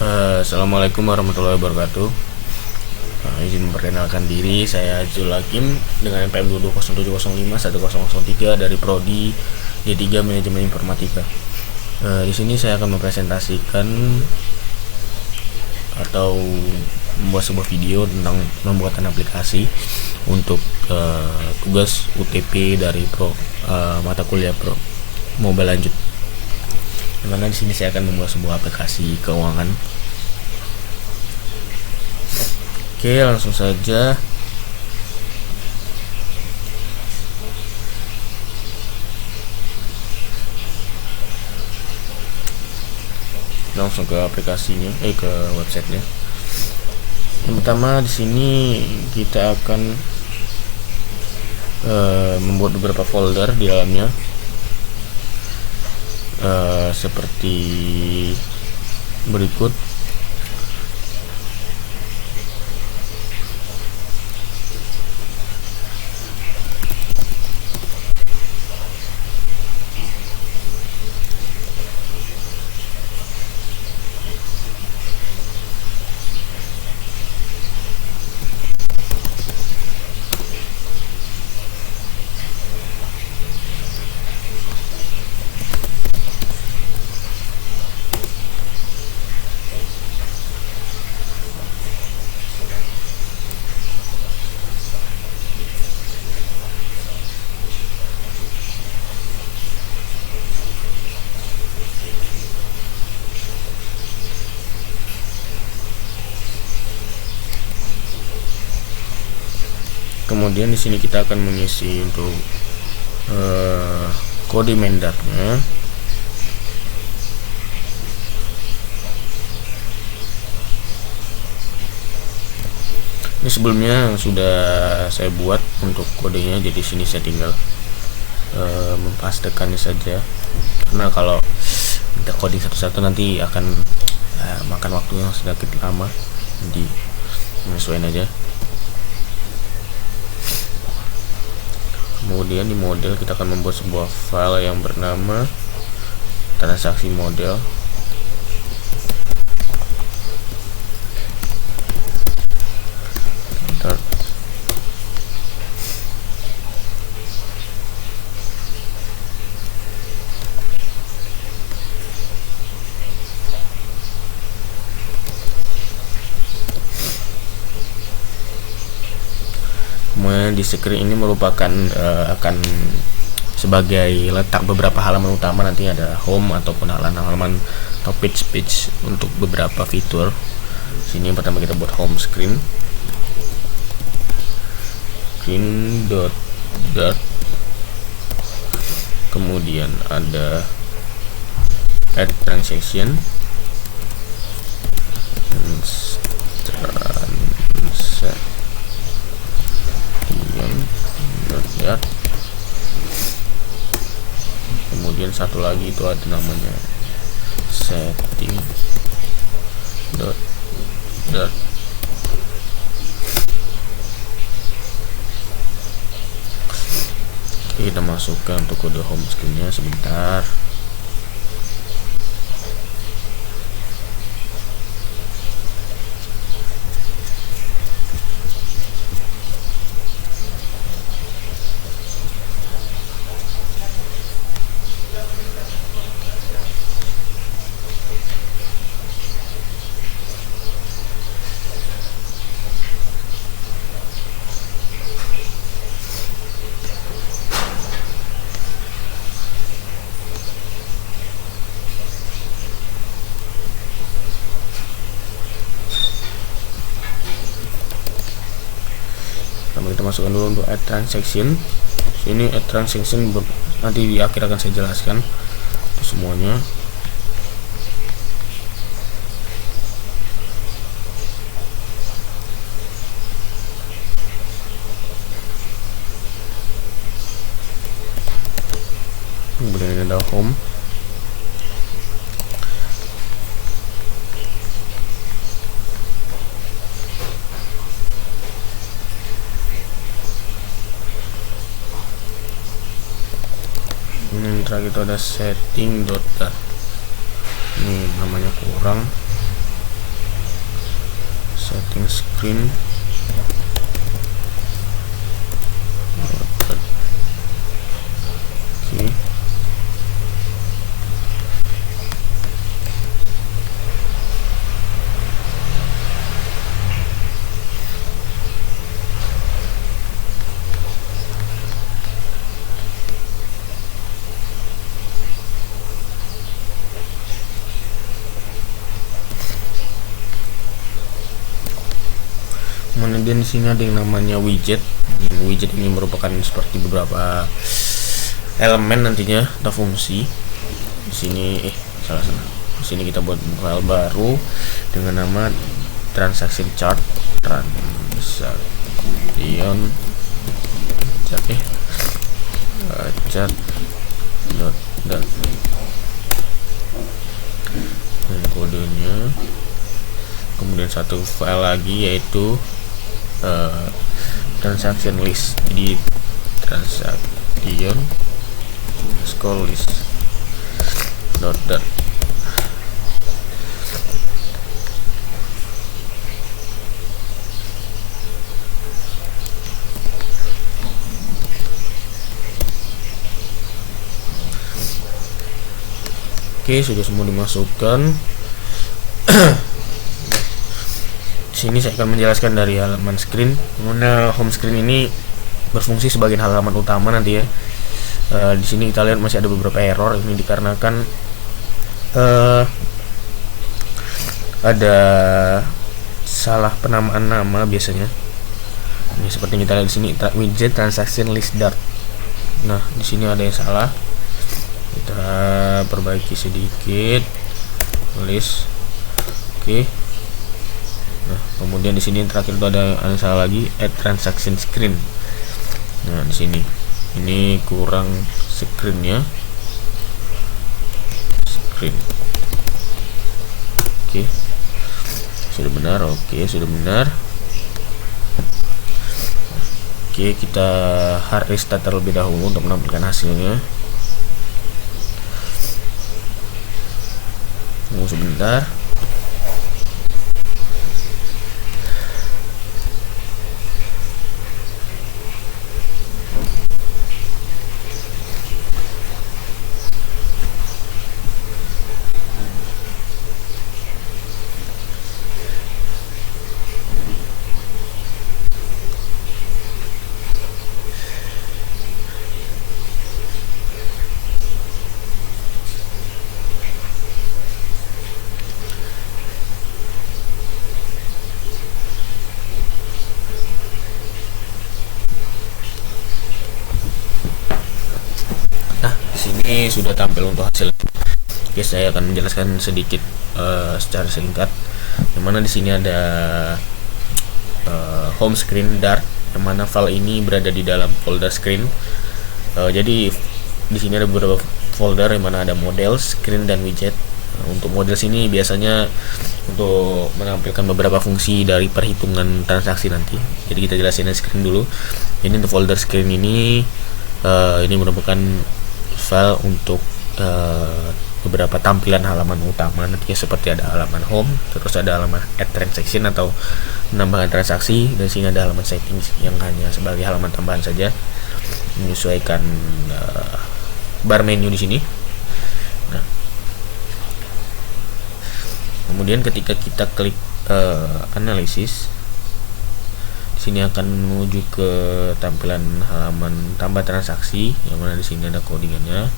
Assalamualaikum warahmatullahi wabarakatuh. Izin memperkenalkan diri, saya Zul Hakim dengan NPM 2207051003 dari Prodi D3 Manajemen Informatika. Di sini saya akan mempresentasikan atau membuat sebuah video tentang pembuatan aplikasi untuk tugas UTP dari mata kuliah mobile lanjut. Dimana di sini saya akan membuat sebuah aplikasi keuangan. Oke, langsung saja. Langsung ke aplikasinya, ke websitenya. Yang pertama di sini kita akan membuat beberapa folder di dalamnya, seperti berikut. Kemudian di sini kita akan mengisi untuk kode mendatnya. Ini sebelumnya sudah saya buat untuk kodenya, jadi sini saya tinggal mempastekannya saja. Karena kalau minta coding satu-satu nanti akan makan waktu yang sedikit lama, jadi menyesuaikan aja. Kemudian di model kita akan membuat sebuah file yang bernama transaksi model. Kemudian di screen ini merupakan akan sebagai letak beberapa halaman utama, nanti ada home ataupun halaman atau page untuk beberapa fitur. Sini yang pertama kita buat home screen dot, kemudian ada add transaction, kemudian satu lagi itu ada namanya setting dot. Oke, kita masukkan untuk kode home screen-nya sebentar. Kita masukkan dulu untuk add transaction. Sini add transaction nanti di akhir akan saya jelaskan semuanya. Kemudian ada home. Ini terakhir itu ada setting dot. Ini namanya kurang. setting screen. Oke. Kemudian di sini ada yang namanya widget. Widget ini merupakan seperti beberapa elemen nantinya atau fungsi. Di sini salah. Di sini kita buat file baru dengan nama transaction chart. Transaction chart dan kodenya. Kemudian satu file lagi yaitu transaction list. Jadi transaction score list dot. Oke, sudah semua dimasukkan. Sini saya akan menjelaskan dari halaman screen. Kemudian home screen ini berfungsi sebagai halaman utama nanti ya. Di sini kita lihat masih ada beberapa error. Ini dikarenakan ada salah penamaan nama biasanya. Ini seperti kita lihat di sini widget transaction list dart. Nah, di sini ada yang salah. Kita perbaiki sedikit list. Oke. Nah, kemudian di sini terakhir itu ada salah lagi, add transaction screen. Nah, di sini ini kurang screennya. Screen. Oke. Sudah benar. Oke, sudah benar. Oke, kita hard restart terlebih dahulu untuk menampilkan hasilnya. Tunggu sebentar. Ini sudah tampil untuk hasil. Oke, saya akan menjelaskan sedikit secara singkat. Yang mana di sini ada home screen dart, yang mana file ini berada di dalam folder screen. Jadi di sini ada beberapa folder yang mana ada model, screen dan widget. Untuk model sini biasanya untuk menampilkan beberapa fungsi dari perhitungan transaksi nanti. Jadi kita jelasin screen dulu. Ini untuk folder screen ini merupakan file untuk beberapa tampilan halaman utama nantinya, seperti ada halaman home, terus ada halaman add transaction atau menambahkan transaksi, dan sini ada halaman settings yang hanya sebagai halaman tambahan saja, menyesuaikan bar menu di sini. Nah, kemudian ketika kita klik analisis, di sini akan menuju ke tampilan halaman tambah transaksi, yang mana di sini ada codingannya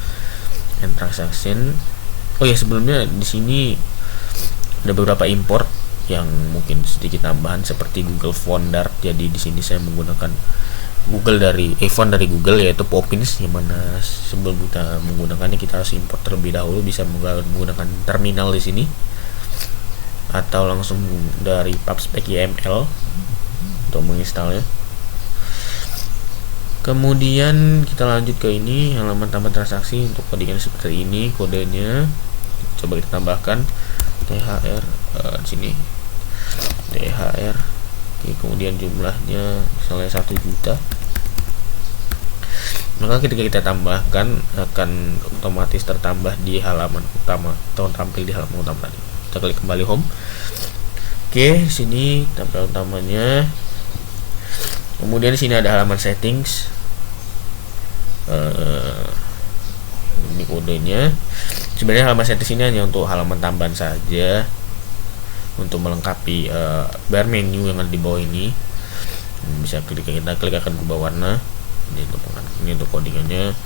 and transaction. Oh ya, sebelumnya di sini ada beberapa import yang mungkin sedikit tambahan seperti Google Font Dart. Jadi di sini saya menggunakan font dari Google, yaitu Poppins, yang mana sebelum kita menggunakannya kita harus import terlebih dahulu. Bisa menggunakan terminal di sini atau langsung dari pubspec YML untuk menginstalnya. Kemudian kita lanjut ke ini, halaman tambah transaksi. Untuk codingan seperti ini, kodenya coba kita tambahkan THR di sini THR. Oke, kemudian jumlahnya misalnya 1 juta. Maka ketika kita tambahkan akan otomatis tertambah di halaman utama atau tampil di halaman utama tadi. Kita klik kembali home. Oke, di sini tampilan utamanya. Kemudian di sini ada halaman settings. Ini kodenya. Sebenarnya halaman settings ini hanya untuk halaman tambahan saja, untuk melengkapi bar menu yang ada di bawah ini. Bisa kita klik akan berubah warna. Ini untuk codingannya.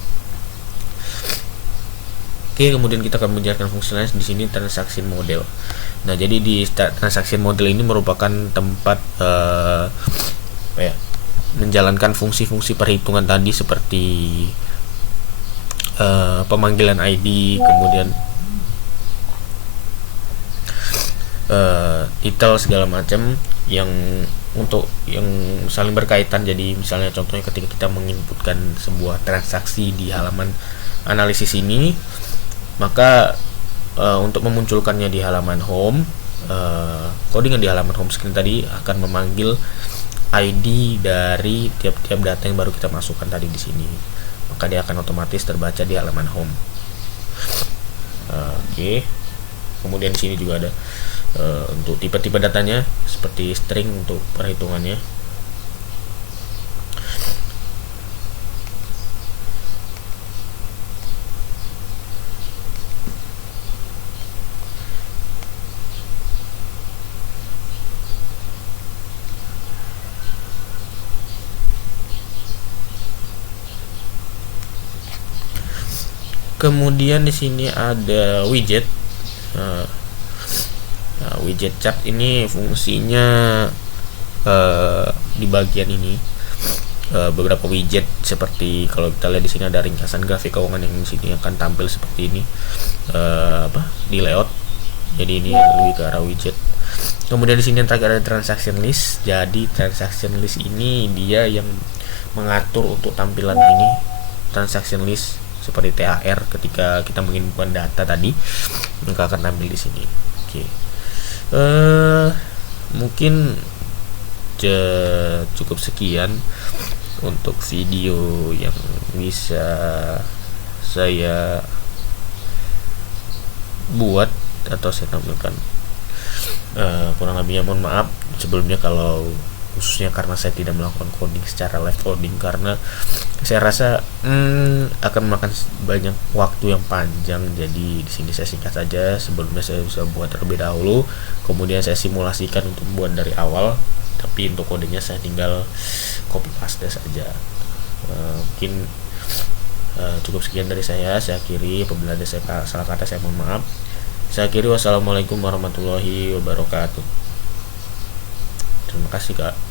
Oke, kemudian kita akan menjelaskan fungsinya di sini transaction model. Nah, jadi di transaction model ini merupakan tempat menjalankan fungsi-fungsi perhitungan tadi seperti pemanggilan ID, kemudian titel segala macam yang saling berkaitan. Jadi misalnya contohnya ketika kita menginputkan sebuah transaksi di halaman analisis ini, maka untuk memunculkannya di halaman home, codingan di halaman home screen tadi akan memanggil ID dari tiap-tiap data yang baru kita masukkan tadi di sini, maka dia akan otomatis terbaca di halaman home. Oke. Kemudian di sini juga ada untuk tipe-tipe datanya seperti string untuk perhitungannya. Kemudian di sini ada widget. Widget chart ini fungsinya di bagian ini beberapa widget, seperti kalau kita lihat di sini ada ringkasan grafik keuangan yang di sini akan tampil seperti ini di layout. Jadi ini lebih ke arah widget. Kemudian di sini yang terakhir ada transaction list. Jadi transaction list ini dia yang mengatur untuk tampilan ini transaction list seperti THR. Ketika kita menginputkan data tadi, maka akan tampil di sini. Oke. Mungkin cukup sekian untuk video yang bisa saya buat atau saya tampilkan. Kurang lebihnya mohon maaf sebelumnya kalau khususnya karena saya tidak melakukan coding secara live coding, karena saya rasa akan memakan banyak waktu yang panjang. Jadi di sini saya singkat saja. Sebelumnya saya bisa buat terlebih dahulu, kemudian saya simulasikan untuk buat dari awal, tapi untuk codingnya saya tinggal copy paste saja. Mungkin cukup sekian dari saya. Saya akhiri, apabila ada salah kata saya mohon maaf. Saya akhiri, wassalamualaikum warahmatullahi wabarakatuh. Terima kasih Kak.